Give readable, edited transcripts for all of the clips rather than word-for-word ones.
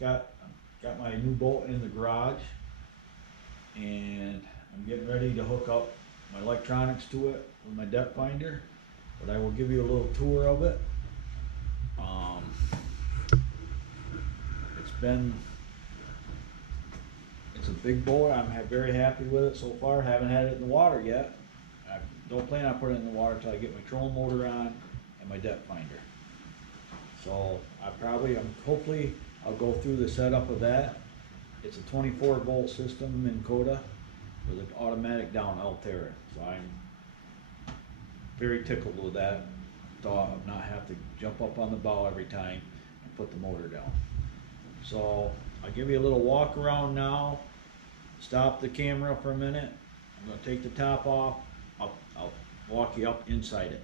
got my new boat in the garage, and I'm getting ready to hook up my electronics to it with my depth finder, but I will give you a little tour of it. It's a big boat. I'm very happy with it so far. Haven't had it in the water yet. I don't plan on putting it in the water until I get my trolling motor on and my depth finder. So hopefully I'll go through the setup of that. It's a 24 volt system in Coda with an automatic down Altera. So I'm very tickled with that thought of not have to jump up on the bow every time and put the motor down. So I'll give you a little walk around now. Stop the camera for a minute. I'm going to take the top off. I'll walk you up inside it.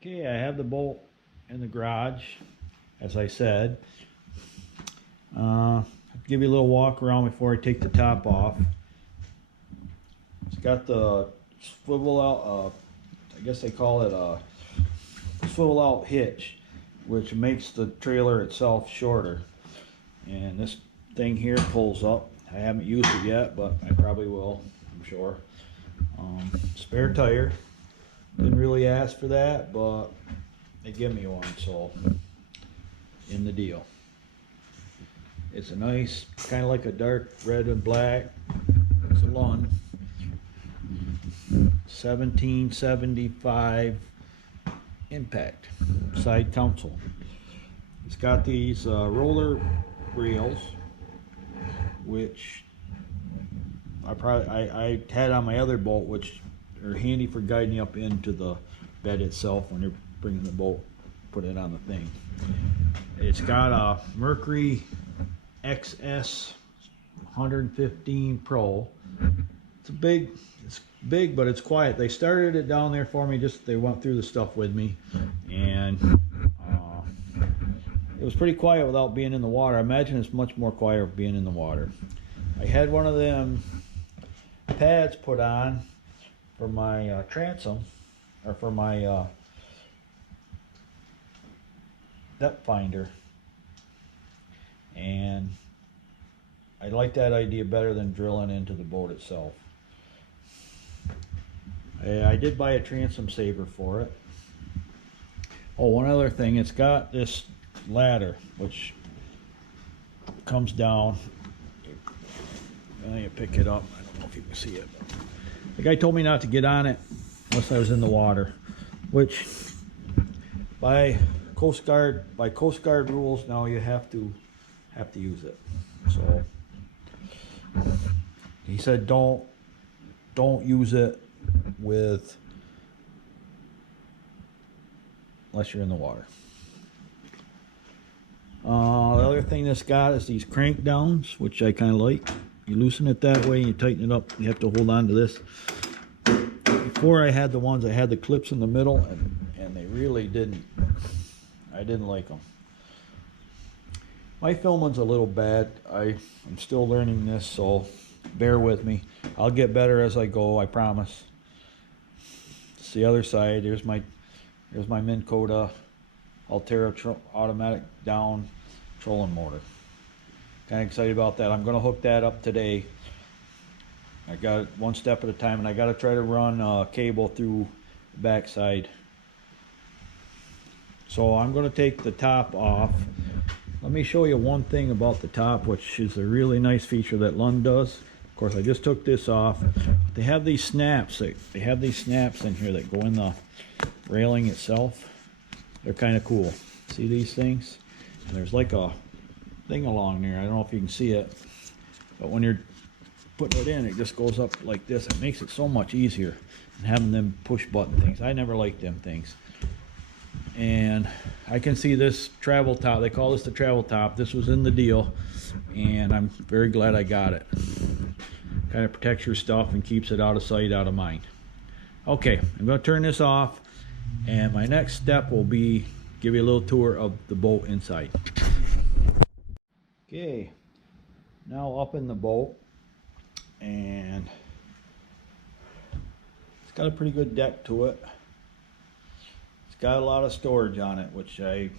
Okay, I have the boat in the garage, as I said. I'll give you a little walk around before I take the top off. It's got the swivel out, I guess they call it a swivel out hitch, which makes the trailer itself shorter. And this thing here pulls up. I haven't used it yet, but I probably will, I'm sure. Spare tire. Didn't really ask for that, but they give me one, so in the deal. It's a nice, kind of like a dark red and black. It's a Lund 1775 Impact side console. It's got these roller rails, which I had on my other boat, which are handy for guiding up into the bed itself when you're bringing the boat, put it on the thing. It's got a Mercury XS 115 Pro. It's big, but it's quiet. They started it down there for me. They went through the stuff with me, and it was pretty quiet without being in the water. I imagine it's much more quiet being in the water. I had one of them pads put on for my transom, or for my depth finder, and I like that idea better than drilling into the boat itself. I did buy a transom saver for it. Oh, one other thing, it's got this ladder which comes down. You pick it up. I don't know if you can see it. The guy told me not to get on it unless I was in the water, which by Coast Guard rules now you have to use it. So he said don't use it unless you're in the water. The other thing that's got is these crank downs, which I kind of like. You loosen it that way and you tighten it up. You have to hold on to this. Before I had the ones, I had the clips in the middle, and they really I didn't like them. My filming's a little bad. I'm still learning this, so bear with me. I'll get better as I go, I promise. It's the other side. There's my Minn Kota Altera automatic down trolling motor. Kind of excited about that. I'm going to hook that up today. I got it one step at a time, and I got to try to run a cable through the backside. So I'm going to take the top off. Let me show you one thing about the top, which is a really nice feature that Lund does. Of course, I just took this off. They have these snaps. They have these snaps in here that go in the railing itself. They're kind of cool. See these things? And there's like a thing along there. I don't know if you can see it, but when you're putting it in, it just goes up like this. It makes it so much easier than having them push button things. I never liked them things. And I can see this travel top. They call this the travel top. This was in the deal, and I'm very glad I got it. Kind of protects your stuff and keeps it out of sight, out of mind. Okay, I'm going to turn this off, and my next step will be give you a little tour of the boat inside. Okay, now up in the boat, and it's got a pretty good deck to it. It's got a lot of storage on it, which I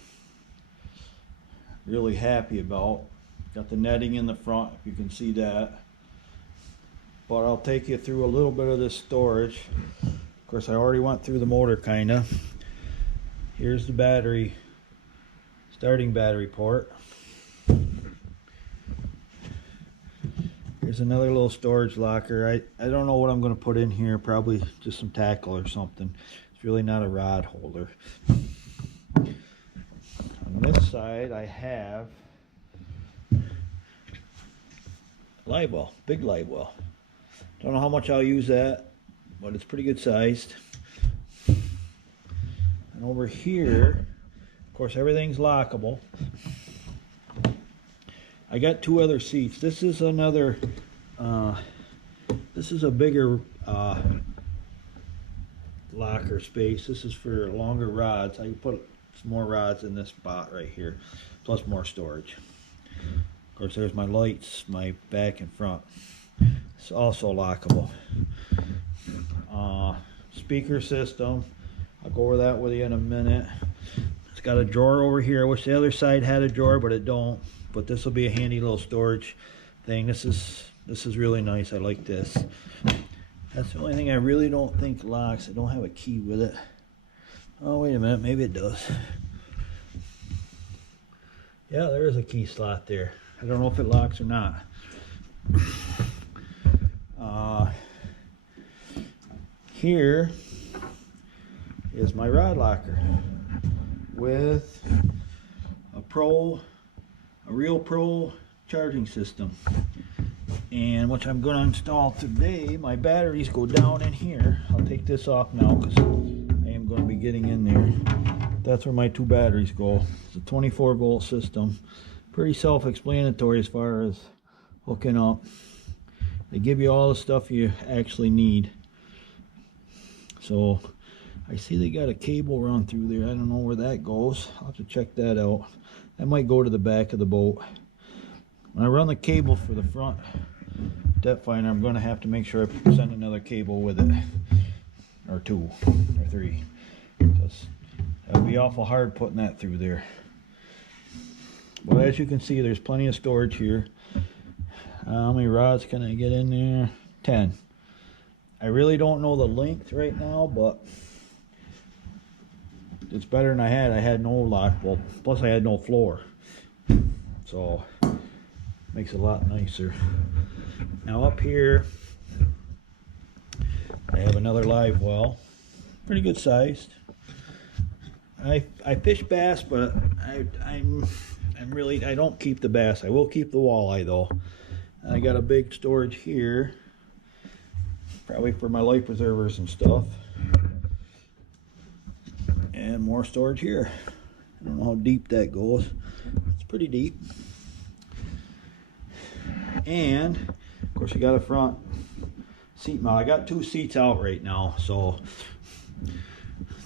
really happy about. Got the netting in the front, if you can see that. But I'll take you through a little bit of this storage. Of course, I already went through the motor kinda. Here's the battery, starting battery port. Here's another little storage locker. I don't know what I'm going to put in here. Probably just some tackle or something. It's really not a rod holder. On this side I have live well, big live well. Don't know how much I'll use that, but it's pretty good sized. And over here, of course, everything's lockable. I got two other seats. This is another, this is a bigger locker space. This is for longer rods. I can put some more rods in this spot right here, plus more storage. Of course, there's my lights, my back and front. It's also lockable. Speaker system. I'll go over that with you in a minute. It's got a drawer over here. I wish the other side had a drawer, but it don't. But this will be a handy little storage thing. This is really nice. I like this. That's the only thing I really don't think locks. I don't have a key with it. Oh, wait a minute. Maybe it does. Yeah, there is a key slot there. I don't know if it locks or not. Here is my rod locker with a real pro charging system, and which I'm going to install today. My batteries go down in here. I'll take this off now because I am going to be getting in there. That's where my two batteries go. It's a 24-volt system. Pretty self-explanatory as far as hooking up. They give you all the stuff you actually need. So I see they got a cable run through there. I don't know where that goes. I'll have to check that out. That might go to the back of the boat. When I run the cable for the front depth finder, I'm going to have to make sure I send another cable with it, or two or three, because that would be awful hard putting that through there. But as you can see, there's plenty of storage here. How many rods can I get in there? 10. I really don't know the length right now, but it's better than I had. I had no lock bolt, plus I had no floor, so makes it a lot nicer. Now up here I have another live well, pretty good sized. I fish bass, but I don't keep the bass. I will keep the walleye though. I got a big storage here, probably for my life preservers and stuff. And more storage here. I don't know how deep that goes. It's pretty deep. And of course, you got a front seat mount. I got two seats out right now. So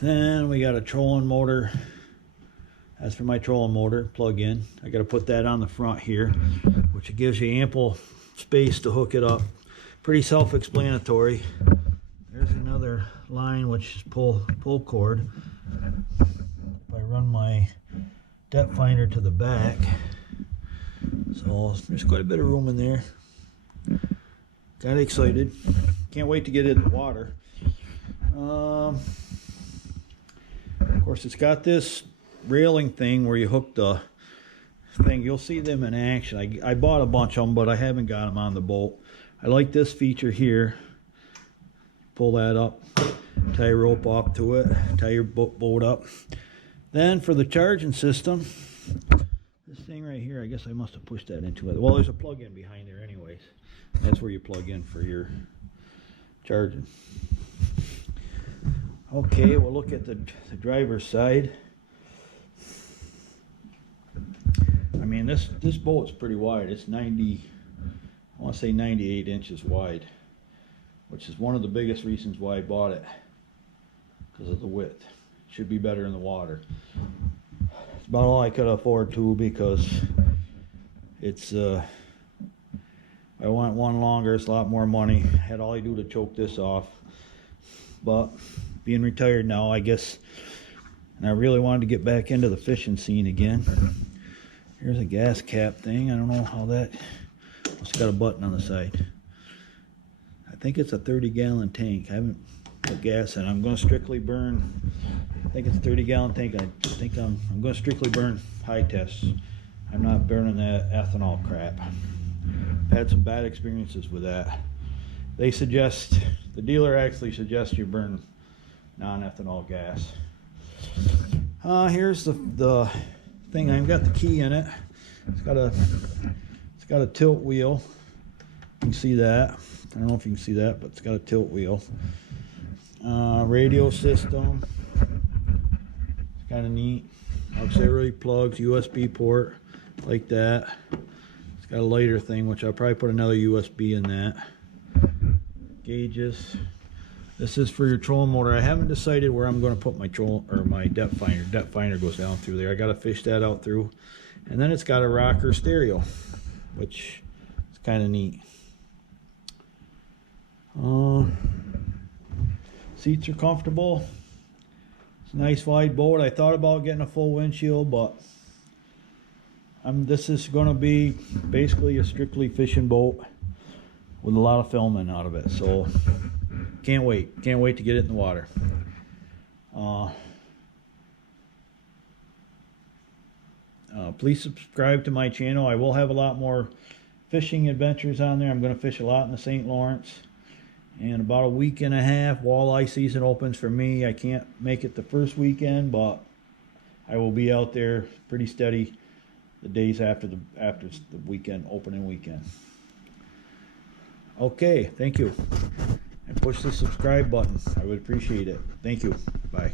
then we got a trolling motor. As for my trolling motor, plug in. I got to put that on the front here, which gives you ample space to hook it up. Pretty self-explanatory. There's another line which is pull cord. If I run my depth finder to the back, so there's quite a bit of room in there. Got excited. Can't wait to get it in the water. Of course, it's got this railing thing where you hook the thing. You'll see them in action. I bought a bunch of them, but I haven't got them on the boat. I like this feature here. Pull that up, tie your rope off to it, tie your boat up. Then for the charging system, this thing right here, I guess I must have pushed that into it. Well, there's a plug-in behind there anyways. That's where you plug in for your charging. Okay, we'll look at the driver's side. I mean, this boat's pretty wide. It's 90, I want to say 98 inches wide, which is one of the biggest reasons why I bought it, because of the width. It should be better in the water. It's about all I could afford to, because it's I want one longer. It's a lot more money. Had all I do to choke this off, but being retired now, I guess, and I really wanted to get back into the fishing scene again. Here's a gas cap thing. I don't know how that, it's got a button on the side. I think it's a 30-gallon tank. I haven't put gas in. I'm going to strictly burn, I think it's a 30-gallon tank. I think I'm going to strictly burn high tests. I'm not burning that ethanol crap. I've had some bad experiences with that. They suggest, the dealer actually suggests you burn non-ethanol gas. Here's the thing. I've got the key in it. It's got a tilt wheel. You can see that. I don't know if you can see that, but it's got a tilt wheel. Radio system. It's kind of neat. Auxiliary plugs, USB port, like that. It's got a lighter thing, which I'll probably put another USB in that. Gauges. This is for your trolling motor. I haven't decided where I'm going to put my troll or my depth finder. Depth finder goes down through there. I got to fish that out through. And then it's got a rocker stereo, which is kind of neat. Seats are comfortable. It's a nice wide boat. I thought about getting a full windshield, but this is going to be basically a strictly fishing boat with a lot of filming out of it. So can't wait to get it in the water. Please subscribe to my channel. I will have a lot more fishing adventures on there. I'm going to fish a lot in the St. Lawrence. In about a week and a half, walleye season opens for me. I can't make it the first weekend, but I will be out there pretty steady the days after the weekend, opening weekend. Okay, thank you. And push the subscribe button. I would appreciate it. Thank you. Bye.